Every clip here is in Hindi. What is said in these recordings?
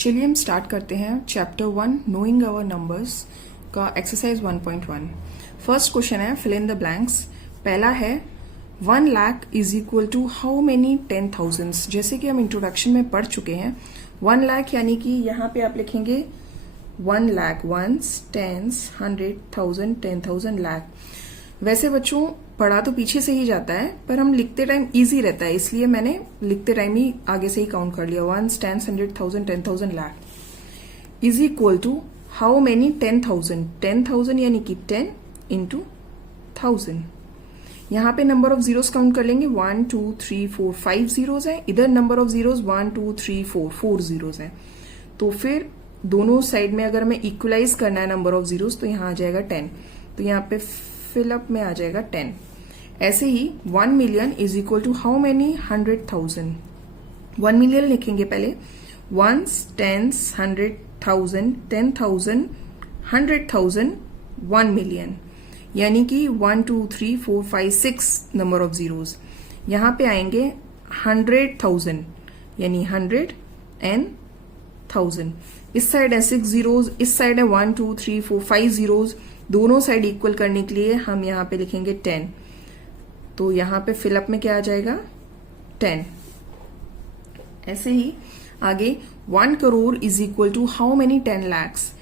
चलिए हम स्टार्ट करते हैं चैप्टर 1 नोइंग आवर नंबर्स का एक्सरसाइज 1.1। फर्स्ट क्वेश्चन है फिल इन द ब्लैंक्स। पहला है 1 lakh is equal to how many 10,000। जैसे कि हम इंट्रोडक्शन में पढ़ चुके हैं 1 लाख यानी कि यहाँ पे आप लिखेंगे 1 लाख, वंस, टेंस, 100, 1000, 10,000, लाख। वैसे बच्चों पढ़ा तो पीछे से ही जाता है पर हम लिखते टाइम इजी रहता है, इसलिए मैंने लिखते टाइम ही आगे से ही काउंट कर लिया। 1, 10, 100, 1000, 10,000, lakh is equal to how many 10,000। 10,000 यानी कि 10 इंटू 1000। यहाँ पे नंबर ऑफ जीरोस काउंट कर लेंगे 1, 2, 3, 4, 5 जीरोस है। इधर नंबर ऑफ जीरोस 1, 2, 3, 4 जीरोस है। तो फिर दोनों साइड में अगर हमें इक्वलाइज करना है नंबर ऑफ जीरोस तो यहाँ आ जाएगा 10। तो यहाँ पे फिलअप में आ जाएगा 10। ऐसे ही 1 million is equal to how many 100,000। 1 million लिखेंगे पहले, वंस, टेंस, 100,000, 10,000, 100,000, 1 मिलियन यानी कि 1, 2, 3, 4, 5, 6 नंबर ऑफ जीरोस। यहाँ पे आएंगे 100,000 यानी 100 एंड 1000। इस साइड है 6 जीरोस, इस साइड है 1, 2, 3, 4, 5 जीरोस। दोनों साइड इक्वल करने के लिए हम यहाँ पे लिखेंगे 10। तो यहाँ पे फिलअप में क्या आ जाएगा 10। ऐसे ही आगे 1 crore is equal to how many 10 lakhs.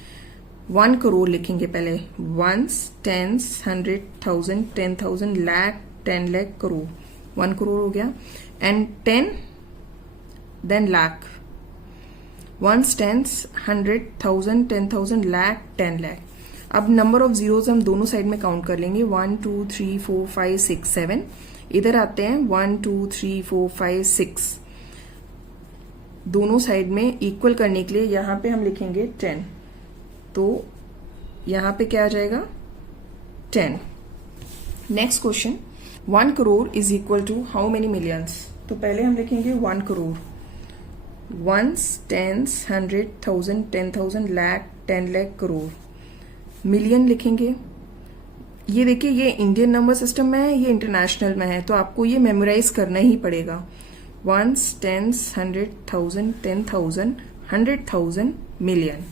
1 crore लिखेंगे पहले, वंस, टेंस, 100,000, 10,000, लाख, 10 लाख, करोड़। 1 करोड़ हो गया and 10 then lakh. Ones, tens, 100,000, 10,000, lakh, 10 lakh. अब नंबर ऑफ जीरोस हम दोनों साइड में काउंट कर लेंगे 1, 2, 3, 4, 5, 6, 7। इधर आते हैं 1, 2, 3, 4, 5, 6। दोनों साइड में इक्वल करने के लिए यहाँ पे हम लिखेंगे 10। तो यहाँ पे क्या आ जाएगा 10। Next question 1 crore is equal to how many millions. तो पहले हम लिखेंगे 1 crore, ones, tens, 100,000, 10,000, lakh, 10 lakh, crore. Million लिखेंगे। ये देखिए ये इंडियन नंबर सिस्टम में है, ये इंटरनेशनल में है, तो आपको ये मेमोराइज करना ही पड़ेगा। Ones, tens, 100,000, 10,000, 100,000, million.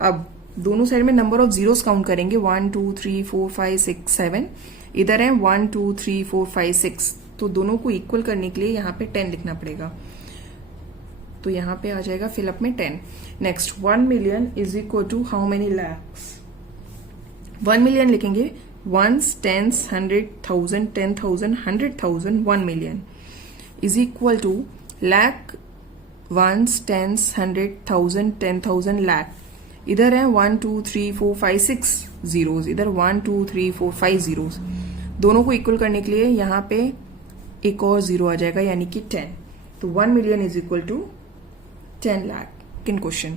अब दोनों साइड में नंबर ऑफ जीरोस काउंट करेंगे 1, 2, 3, 4, 5, 6, 7। इधर है 1, 2, 3, 4, 5, 6। तो दोनों को इक्वल करने के लिए यहाँ पे 10 लिखना पड़ेगा। तो यहाँ पे आ जाएगा फिलअप में 10। Next 1 million is equal to how many lakhs. 1 million लिखेंगे, ones, tens, 100,000, 10,000, 100,000, 1 million is equal to lakh, ones, tens, 100,000, 10,000, lakh. इधर है 1, 2, 3, 4, 5, 6 जीरोस। इधर 1, 2, 3, 4, 5 जीरोस। दोनों को इक्वल करने के लिए यहाँ पे एक और जीरो आ जाएगा यानी कि 10। तो 1 million is equal to 10 lakh. In question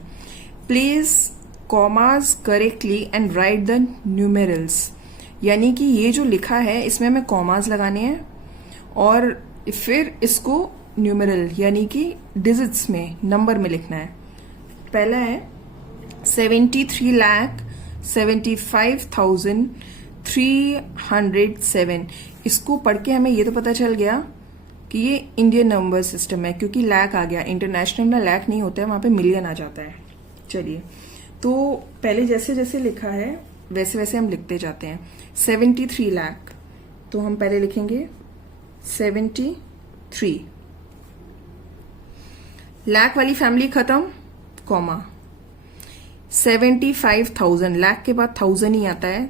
please commas correctly and write the numerals. यानी कि ये जो लिखा है इसमें हमें कॉमास लगाने हैं और फिर इसको न्यूमेरल यानी कि डिजिट्स में, नंबर में लिखना है। पहला है 73,75,307। इसको पढ़ के हमें ये तो पता चल गया कि ये इंडियन नंबर सिस्टम है क्योंकि लाख आ गया। इंटरनेशनल में लाख नहीं होता है, वहां पे मिलियन आ जाता है। चलिए तो पहले जैसे जैसे लिखा है वैसे वैसे हम लिखते जाते हैं। 73 लाख, तो हम पहले लिखेंगे 73। लाख वाली फैमिली खत्म, कॉमा। 75,000, लाख के बाद 1000 ही आता है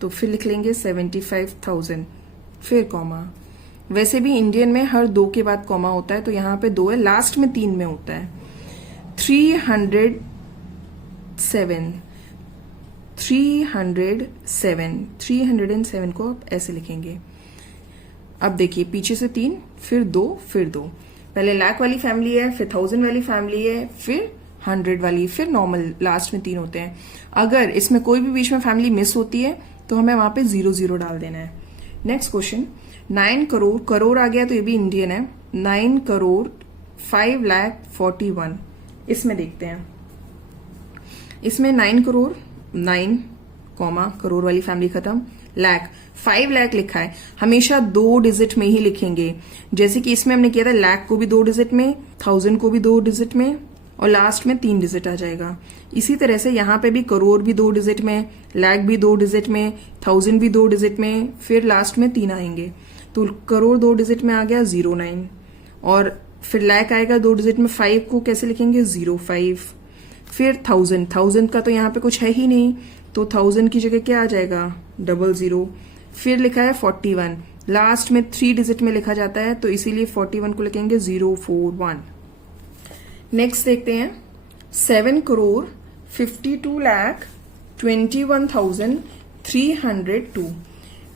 तो फिर लिख लेंगे 75,000, फिर कॉमा। वैसे भी इंडियन में हर 2 के बाद कॉमा होता है तो यहाँ पे 2 है, लास्ट में 3 में होता है। 307, 307 को आप ऐसे लिखेंगे। अब देखिए पीछे से 3, फिर 2, फिर 2। पहले लाख वाली फैमिली है, फिर 1000 वाली फैमिली है, फिर 100 वाली, फिर नॉर्मल, लास्ट में 3 होते हैं। अगर इसमें कोई भी बीच में फैमिली मिस होती है तो हमें वहां पे 00 डाल देना है। नेक्स्ट क्वेश्चन 9 करोड़, करोड़ आ गया तो ये भी इंडियन है। 9 करोड़ 5,41,000। इसमें देखते हैं, इसमें 9 करोड़ 9 कॉमा, करोड़ वाली फैमिली खत्म, लाख, 5 लाख लिखा है। हमेशा 2 डिजिट में ही लिखेंगे। जैसे कि इसमें हमने किया था लाख को भी 2 डिजिट में, 1000 को भी 2 डिजिट में और लास्ट में 3 डिजिट आ जाएगा। इसी तरह से यहाँ पे भी करोड़ भी 2 डिजिट में, लाख भी 2 डिजिट में, 1000 भी 2 डिजिट में, फिर लास्ट में 3 आएंगे। तो करोड़ 2 डिजिट में आ गया 09, और फिर लाख आएगा 2 डिजिट में, 5 को कैसे लिखेंगे 05, फिर 1000 का तो यहाँ पे कुछ है ही नहीं, तो 1000 की जगह क्या आ जाएगा 00, फिर लिखा है 41, लास्ट में 3 डिजिट में लिखा जाता है, तो इसीलिए 41 को लिखेंगे 041। नेक्स्ट देखते हैं 7 करोड़ 52,21,302।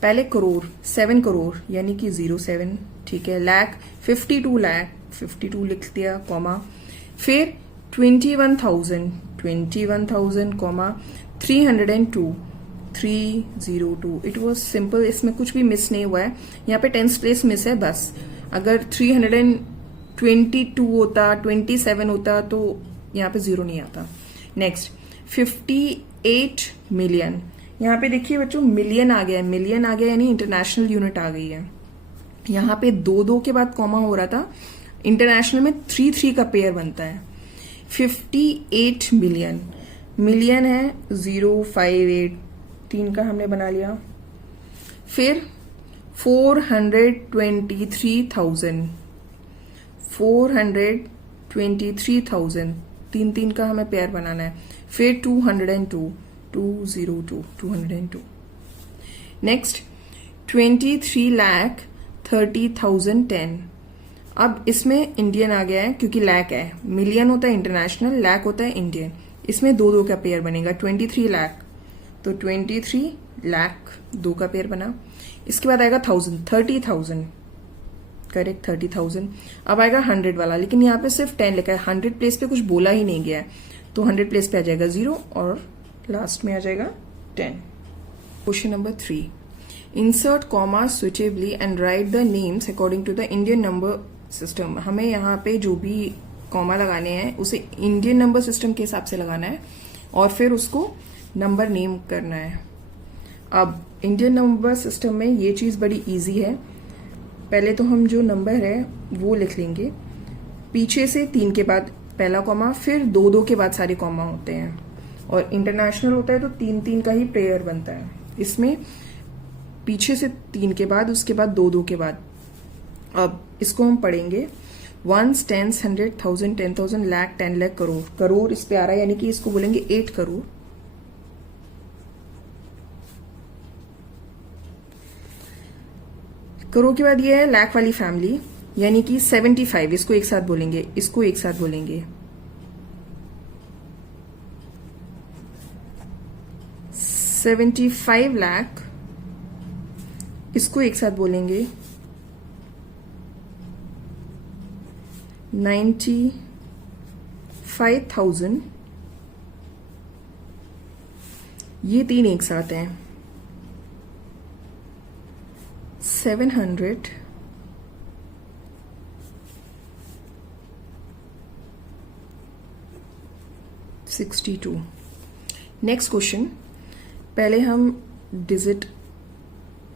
पहले करोड़ 7 करोड़ यानी कि 07, ठीक है। लाख 52 लाख 52 लिख दिया, कॉमा, फिर 21,000 कॉमा 302 302। इट वॉज सिंपल, इसमें कुछ भी मिस नहीं हुआ है। यहाँ पे 10th प्लेस मिस है बस। अगर 322 होता, 27 होता तो यहाँ पे 0 नहीं आता। Next 58 million. यहाँ पे देखिए बच्चों मिलियन आ गया है, मिलियन आ गया यानी इंटरनेशनल यूनिट आ गई है। यहाँ पे 2 के बाद कॉमा हो रहा था, इंटरनेशनल में 3 का पेयर बनता है। 58 मिलियन, मिलियन है 058, 3 का हमने बना लिया। फिर 423,000, 423,000, 3 का हमें पेयर बनाना है। फिर 202, 202। नेक्स्ट 23,30,010। अब इसमें इंडियन आ गया है क्योंकि लैक है, मिलियन होता है इंटरनेशनल, लैक होता है इंडियन। इसमें 2 का पेयर बनेगा, 23 लाख, तो 23 लाख 2 का पेयर बना। इसके बाद आएगा 30,000, करेक्ट 30,000। अब आएगा 100 वाला, लेकिन यहाँ पे सिर्फ 10 लिखा है, 100 प्लेस पे कुछ बोला ही नहीं गया है, तो 100 प्लेस पे आ जाएगा 0 और लास्ट में आ जाएगा 10। Question number 3, insert comma suitably and write the names according to the Indian number system. हमें यहाँ पे जो भी कॉमा लगाने हैं उसे इंडियन नंबर सिस्टम के हिसाब से लगाना है और फिर उसको नंबर नेम करना है। अब इंडियन नंबर सिस्टम में ये चीज बड़ी इजी है। पहले तो हम जो नंबर है वो लिख लेंगे, पीछे से 3 के बाद पहला कॉमा, फिर 2 के बाद सारे कॉमा होते हैं, और इंटरनेशनल होता है तो 3 का ही पेयर बनता है। इसमें पीछे से 3 के बाद, उसके बाद 2 के बाद। अब इसको हम पढ़ेंगे 1, 10, 100, 1000, 10,000, लाख, 10 लाख, करोड़। करोड़ इस पे आ रहा है यानी कि इसको बोलेंगे 8 करोड़। करोड़ के बाद ये है लाख वाली फैमिली यानी कि 75, इसको एक साथ बोलेंगे, इसको एक साथ बोलेंगे। 75 लाख, इसको एक साथ बोलेंगे 95,000। ये 3 एक साथ हैं, 762। नेक्स्ट क्वेश्चन, पहले हम डिजिट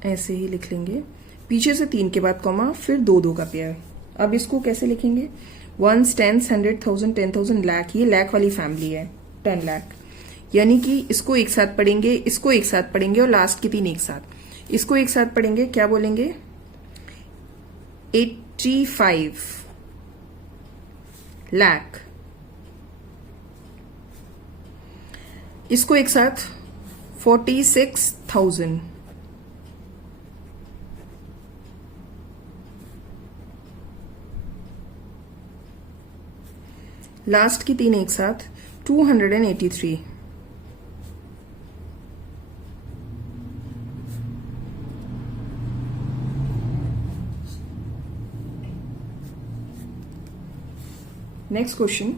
ऐसे ही लिख लेंगे, पीछे से 3 के बाद कॉमा, फिर 2 का पेयर। अब इसको कैसे लिखेंगे 1, 10, 100, 1000, 10,000, लाख। ये लाख वाली फैमिली है, 10 लाख, यानी कि इसको एक साथ पढ़ेंगे, इसको एक साथ पढ़ेंगे और लास्ट की 3 एक साथ। इसको एक साथ पढ़ेंगे, क्या बोलेंगे 85 लाख। इसको एक साथ 46,000। लास्ट की 3 एक साथ 283। नेक्स्ट क्वेश्चन,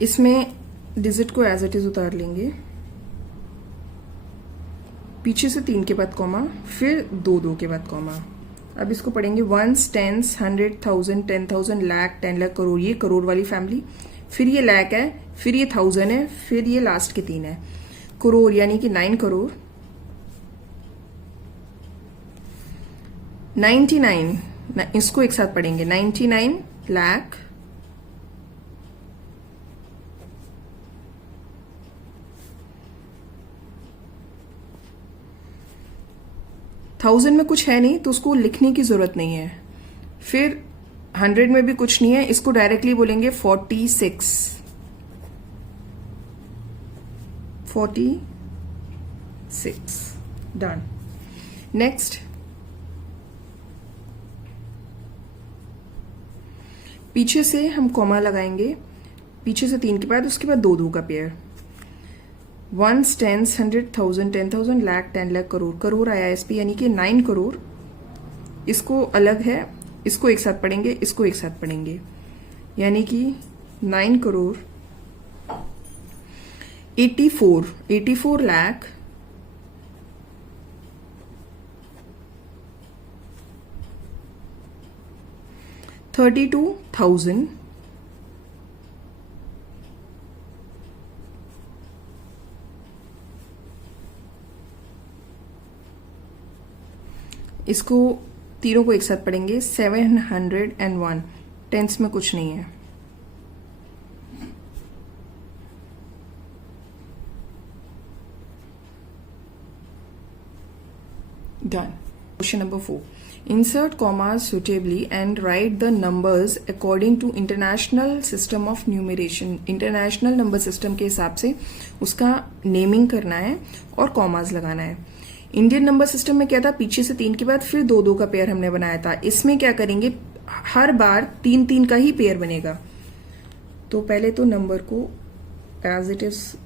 इसमें डिजिट को एज इट इज उतार लेंगे, पीछे से 3 के बाद कॉमा, फिर 2 के बाद कॉमा। अब इसको पढ़ेंगे 1, 10, 100, 1000, 10,000, लाख, 10 लाख, करोड़। ये करोड़ वाली फैमिली, फिर ये लाख है, फिर ये 1000 है, फिर ये लास्ट के 3 है। करोड़ यानी कि 9 करोड़ 99, इसको एक साथ पढ़ेंगे, 99 लाख 1000 में कुछ है नहीं तो उसको लिखने की जरूरत नहीं है। फिर 100 में भी कुछ नहीं है, इसको डायरेक्टली बोलेंगे 46 डन। नेक्स्ट, पीछे से हम कॉमा लगाएंगे, पीछे से 3 के बाद, उसके बाद 2 का पेयर। 1 10 100 1000 10,000 लाख 10 लाख करोड़, करोड़ आया इस पे, यानी कि 9 करोड़। इसको अलग है, इसको एक साथ पढ़ेंगे, इसको एक साथ पढ़ेंगे, यानी कि 9 करोड़ 84 लाख 32,000 इसको तीनों को एक साथ पढ़ेंगे, 701, टेंस में कुछ नहीं है। Done. Question number 4. Insert commas suitably and write the numbers according to International System of Numeration. International number system के हिसाब से उसका नेमिंग करना है और कॉमास लगाना है। इंडियन नंबर सिस्टम में क्या था, पीछे से 3 के बाद फिर 2 का पेयर हमने बनाया था। इसमें क्या करेंगे, हर बार 3 का ही पेयर बनेगा। तो पहले तो नंबर को as it is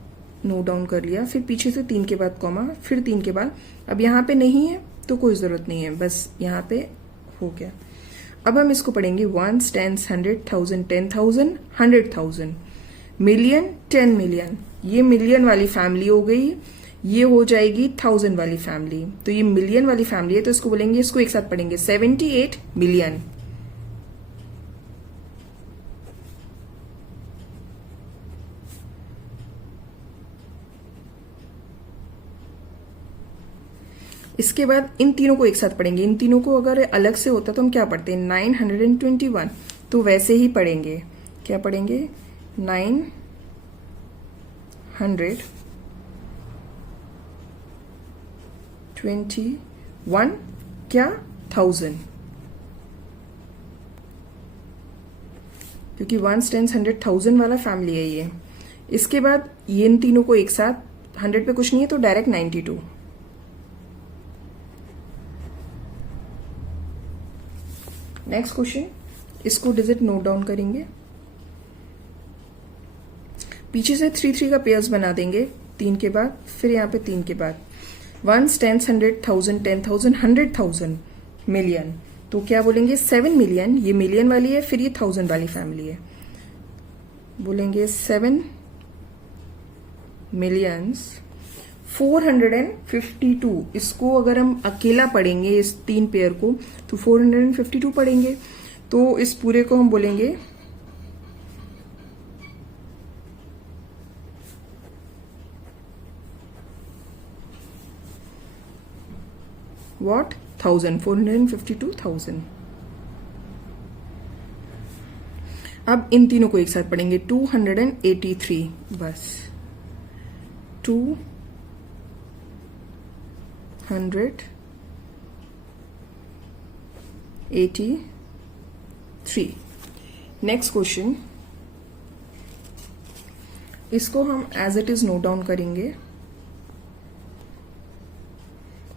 note down कर लिया, फिर पीछे से 3 के बाद कॉमा, फिर 3 के बाद। अब यहाँ पे नहीं है तो कोई जरूरत नहीं है, बस यहाँ पे हो गया। अब हम इसको पढ़ेंगे 1 10 100 1000 10,000 100,000 मिलियन 10 मिलियन। ये मिलियन वाली फैमिली हो गई, ये हो जाएगी 1000 वाली फैमिली। तो ये मिलियन वाली फैमिली है तो इसको बोलेंगे, इसको एक साथ पढ़ेंगे 78 मिलियन। इसके बाद इन तीनों को एक साथ पढ़ेंगे। इन तीनों को अगर अलग से होता तो हम क्या पढ़ते हैं, 921, तो वैसे ही पढ़ेंगे। क्या पढ़ेंगे, 921 क्या 1000, क्योंकि 1 10 100 1000 वाला फैमिली है ये। इसके बाद ये इन तीनों को एक साथ, 100 पे कुछ नहीं है तो डायरेक्ट 92। नेक्स्ट क्वेश्चन, इसको डिजिट नोट डाउन करेंगे, पीछे से 3 का पेयर्स बना देंगे 3 के बाद, फिर यहाँ पे 3 के बाद। 1 10 100 1000 10,000 100,000 मिलियन, तो क्या बोलेंगे 7 मिलियन। ये मिलियन वाली है, फिर ये 1000 वाली फैमिली है, बोलेंगे 7 मिलियंस 452। इसको अगर हम अकेला पढ़ेंगे इस 3 पेयर को तो 452 पढ़ेंगे। तो इस पूरे को हम बोलेंगे व्हाट 1000, 452,000। अब इन तीनों को एक साथ पढ़ेंगे 283, बस 283। नेक्स्ट क्वेश्चन, इसको हम as it is note down करेंगे,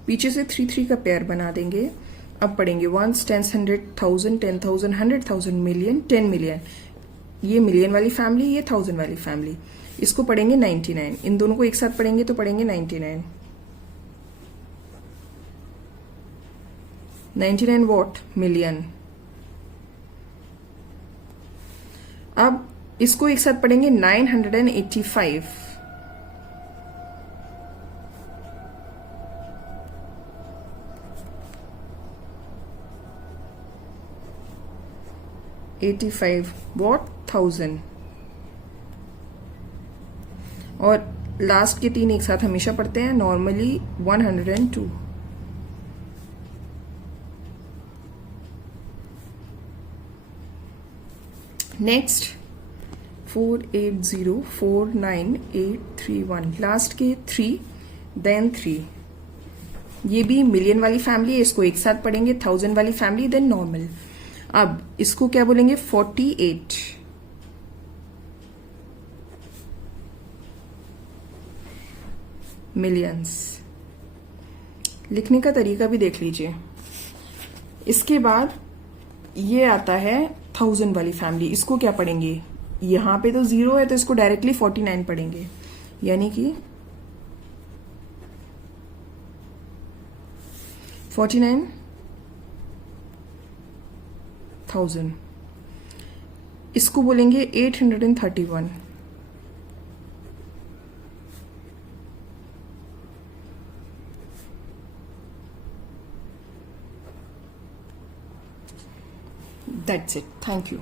पीछे से 3 का पेयर बना देंगे। अब पढ़ेंगे 1 10 100 1000 10,000 100,000 मिलियन 10 मिलियन। ये मिलियन वाली फैमिली, ये 1000 वाली फैमिली। इसको पढ़ेंगे 99। इन दोनों को एक साथ पढ़ेंगे तो पढ़ेंगे 99। 99 वॉट मिलियन। अब इसको एक साथ पढ़ेंगे 985। वॉट 1000। और लास्ट के 3 एक साथ हमेशा पढ़ते हैं नॉर्मली, 102। नेक्स्ट 48049831, लास्ट के 3 देन 3, ये भी मिलियन वाली फैमिली है, इसको एक साथ पढ़ेंगे. 1000 वाली फैमिली देन नॉर्मल. अब इसको क्या बोलेंगे? 48 मिलियंस. लिखने का तरीका भी देख लीजिए. इसके बाद ये आता है 1000 वाली फैमिली. इसको क्या पढ़ेंगे? यहां पे तो 0 है तो इसको डायरेक्टली 49 पढ़ेंगे, यानी कि 49,000. इसको बोलेंगे 831. That's it. Thank you.